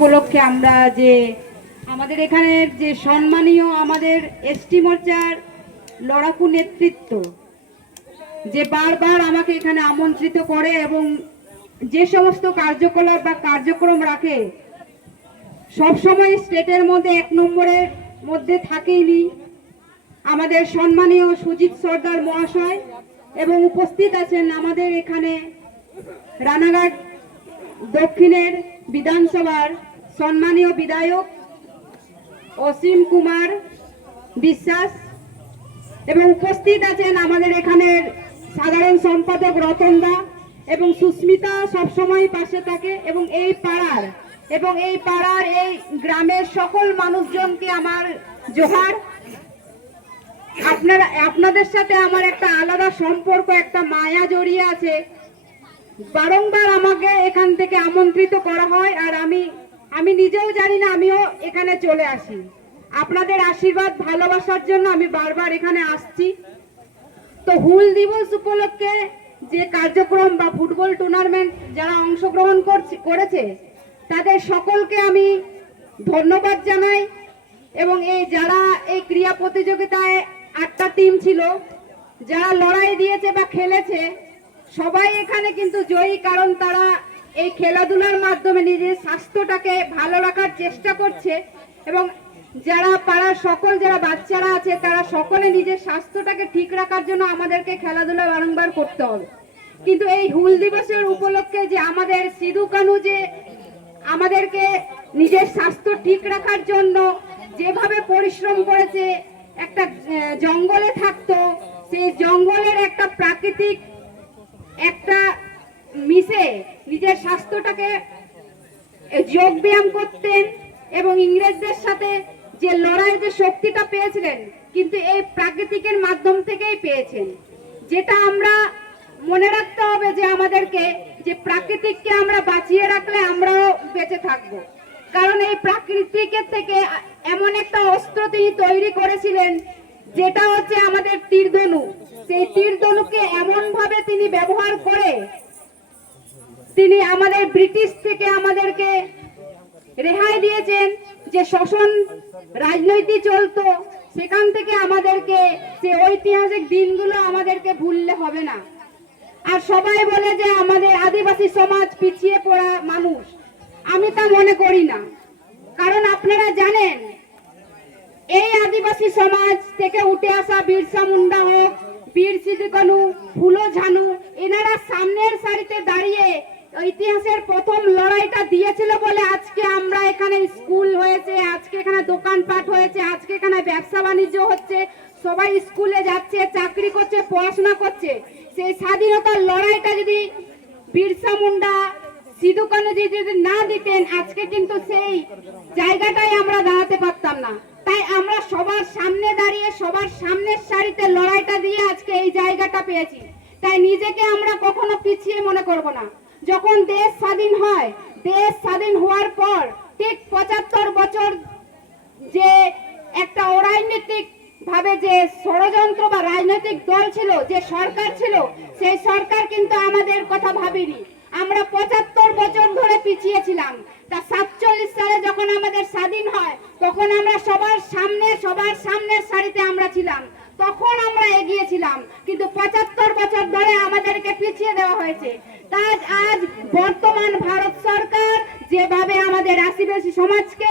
উপলক্ষে আমরা যে আমাদের এখানের যে সম্মানীয় আমাদের এসটি মোর্চার লড়াকু নেতৃত্ব যে বারবার আমাকে এখানে আমন্ত্রিত করে এবং যে সমস্ত কার্যকলাপ বা কার্যক্রম রাখে সবসময় স্টেটের মধ্যে 1 নম্বরের মধ্যে থাকেইনি আমাদের সম্মানীয় সুজিত সর্দার মহাশয় এবং উপস্থিত আছেন আমাদের এখানে রানাঘাট দক্ষিণের বিধানসভার সম্মানীয় বিধায়ক অসীম কুমার বিশ্বাস এবং উপস্থিত আছেন আমাদের এখানের সাধারণ সম্পাদক রতন দা এবং সুস্মিতা সবসময় পাশে থাকে এবং এই পাড়ার এই গ্রামের সকল মানুষজনকে আমার জোহার। আপনাদের সাথে আমার একটা আলাদা সম্পর্ক, একটা মায়া জড়িয়ে আছে। বারংবার আমাকে এখান থেকে আমন্ত্রিত করা হয় আর আমি নিজেও জানি না আমিও এখানে চলে আসি। আপনাদের আশীর্বাদ ভালোবাসার জন্য আমি বারবার এখানে আসছি। তো হুল দিবস উপলক্ষে যে কার্যক্রম বা ফুটবল টুর্নামেন্ট যারা অংশগ্রহণ করেছে তাদের সকলকে আমি ধন্যবাদ জানাই এবং যারা এই ক্রীড়া প্রতিযোগিতায় 8টা টিম ছিল যারা লড়াই দিয়েছে বা খেলেছে সবাই এখানে কিন্তু জয়ী, কারণ তারা এই খেলাধুলার মাধ্যমে নিজের স্বাস্থ্যটাকে ভালো রাখার চেষ্টা করছে এবং যারা পাড়ার সকল যারা বাচ্চারা আছে তারা সকলে নিজের স্বাস্থ্যটাকে ঠিক রাখার জন্য আমাদেরকে খেলাধুলা বারংবার করতে হবে। কিন্তু এই হুল দিবসের উপলক্ষে যে আমাদের সিধু কানু যে আমাদেরকে নিজের স্বাস্থ্য ঠিক রাখার জন্য যেভাবে পরিশ্রম করেছে, একটা জঙ্গলে থাকতো, সেই জঙ্গলের একটা প্রাকৃতিক একটা মিশে নিজের স্বাস্থ্যটাকে যোগ ব্যায়াম করতেন এবং ইংরেজদের সাথে যে লড়াইয়ের যে শক্তিটা পেয়েছিলেন কিন্তু এই প্রাকৃতিকের মাধ্যম থেকেই পেয়েছেন। যেটা আমরা মনে রাখতে হবে যে আমাদেরকে যে প্রাকৃতিককে আমরা বাঁচিয়ে রাখলে আমরাও বেঁচে থাকব, কারণ এই প্রাকৃতিকের থেকে এমন একটা অস্ত্র তিনি তৈরি করেছিলেন যেটা হচ্ছে আমাদের তীরধনু। সেই তীরধনুকে এমন ভাবে তিনি ব্যবহার করে তিনি আমাদের ব্রিটিশ থেকে আমাদেরকে রেহাই দিয়েছেন। যে শোষণ রাজনৈতিক চলতো সেখান থেকে আমাদেরকে সেই ঐতিহাসিক দিনগুলো আমাদেরকে ভুললে হবে না। আর সবাই বলে যে আমাদের আদিবাসী সমাজ পিছিয়ে পড়া মানুষ, আমি তা মনে করি না। কারণ আপনারা জানেন এই আদিবাসী সমাজ থেকে উঠে আসা বিরসা মুন্ডা হোক, বীর সিধু কানু, ফুলো ঝানু, এনারা সামনের সারিতে দাঁড়িয়ে ইতিহাসের প্রথম লড়াইটা দিয়েছিল বলে আজকে আমরা এখানে স্কুল হয়েছে, আজকে এখানে দোকানপাট হয়েছে, আজকে এখানে ব্যবসা বাণিজ্য হচ্ছে, সবাই স্কুলে যাচ্ছে, চাকরি করছে, পড়াশোনা করছে। সেই স্বাধীনতার লড়াইটা যদি বিরসা মুন্ডা, সিধু কানু যদি না দিতেন আজকে কিন্তু সেই জায়গাটাই আমরা দাঁড়াতে পারতাম না। তাই আমরা সবার সামনে দাঁড়িয়ে সবার সামনের সারিতে লড়াইটা দিয়ে আজকে এই জায়গাটা পেয়েছি। তাই নিজেকে আমরা কখনো পিছিয়ে মনে করব না। যখন দেশ স্বাধীন হয়, দেশ স্বাধীন হওয়ার পর ঠিক 75 বছর যে একটা অরাজনৈতিক ভাবে যে ষড়যন্ত্র বা রাজনৈতিক দল ছিল, যে সরকার ছিল, সেই সরকার কিন্তু আমাদের কথা ভাবেনি। আমরা 75 বছর ধরে পিছিয়ে ছিলাম। তা 47 সালে যখন আমাদের স্বাধীন হয় তখন আমরা সবার সামনের সারিতে আমরা ছিলাম, তখন আমরা এগিয়েছিলাম। কিন্তু 75 বছর ধরে আমাদেরকে পিছিয়ে দেওয়া হয়েছে। তাই আজ বর্তমান ভারত সরকার যেভাবে আমাদের আদিবাসী সমাজকে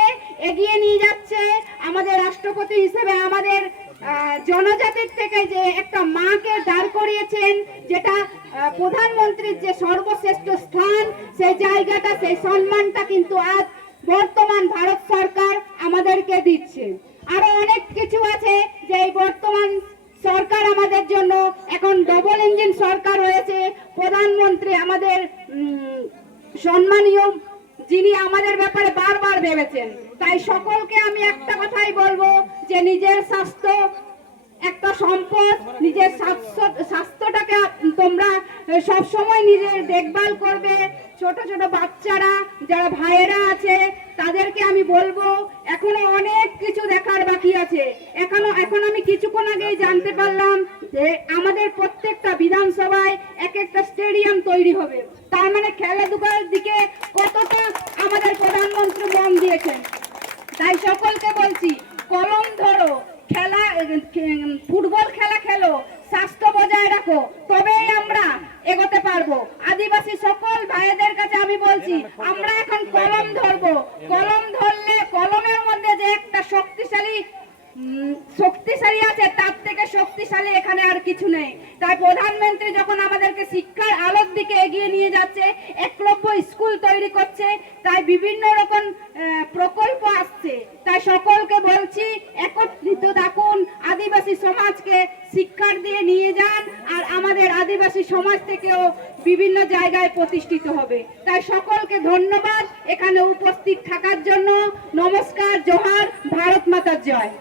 এগিয়ে নিয়ে যাচ্ছে, আমাদের রাষ্ট্রপতি হিসেবে আমাদের জনজাতির থেকে যে একটা মাকে দাঁড় করিয়েছেন, যেটা প্রধানমন্ত্রীর যে সর্বশ্রেষ্ঠ স্থান, সেই জায়গাটা, সেই সম্মানটা কিন্তু আজ বর্তমান ভারত সরকার আমাদেরকে দিচ্ছে। আরো অনেক কিছু আছে যে এই বর্তমান সরকার আমাদের জন্য এখন ডবল ইঞ্জিন সরকার হয়েছে। প্রধানমন্ত্রী আমাদের সম্মানীয়, যিনি আমাদের ব্যাপারে বারবার ভেবেছেন। তাই সকলকে আমি একটা কথাই বলবো যে নিজের স্বাস্থ্য একটা সম্পদ, নিজের স্বাস্থ্যটাকে তোমরা সব সময় নিজের দেখভাল করবে। ছোট ছোট বাচ্চারা যারা ভাইয়েরা আছে তাদেরকে আমি বলবো এখনো অনেক কিছু দেখার বাকি আছে। এখন আমি কিছুক্ষণ আগেই জানতে পারলাম যে আমাদের প্রত্যেকটা বিধানসভায় এক একটা স্টেডিয়াম তৈরি হবে। তার মানে খেলাধুলার দিকে কতটা আমাদের প্রধানমন্ত্রী মন দিয়েছেন। তাই সকলকে বলছি, কলম ধরো, খেলা ফুটবল খেলা খেলো, স্বাস্থ্য বজায় রাখো, তবেই আমরা এগোতে পারবো। আদিবাসী সকল ভাইদের কাছে আমি বলছি, আমরা এখন কলম ধরবো। কলম ধরলে কলমের মধ্যে যে একটা শক্তিশালী আছে, তার থেকে শক্তিশালী এখানে আর কিছু নেই। তাই প্রধানমন্ত্রী যখন আমাদেরকে শিক্ষার আলোর দিকে এগিয়ে নিয়ে যাচ্ছে, একলব্য স্কুল তৈরি করছে, তাই বিভিন্ন রকম প্রকল্প আসছে। তাই সকলকে বলছি, একত্রিত থাকুন, আদিবাসী সমাজকে শিক্ষার দিয়ে নিয়ে যান, আর আমাদের আদিবাসী সমাজ থেকেও বিভিন্ন জায়গায় প্রতিষ্ঠিত হবে। তাই সকলকে ধন্যবাদ এখানে উপস্থিত থাকার জন্য। নমস্কার, জোহার, ভারত মাতার জয়।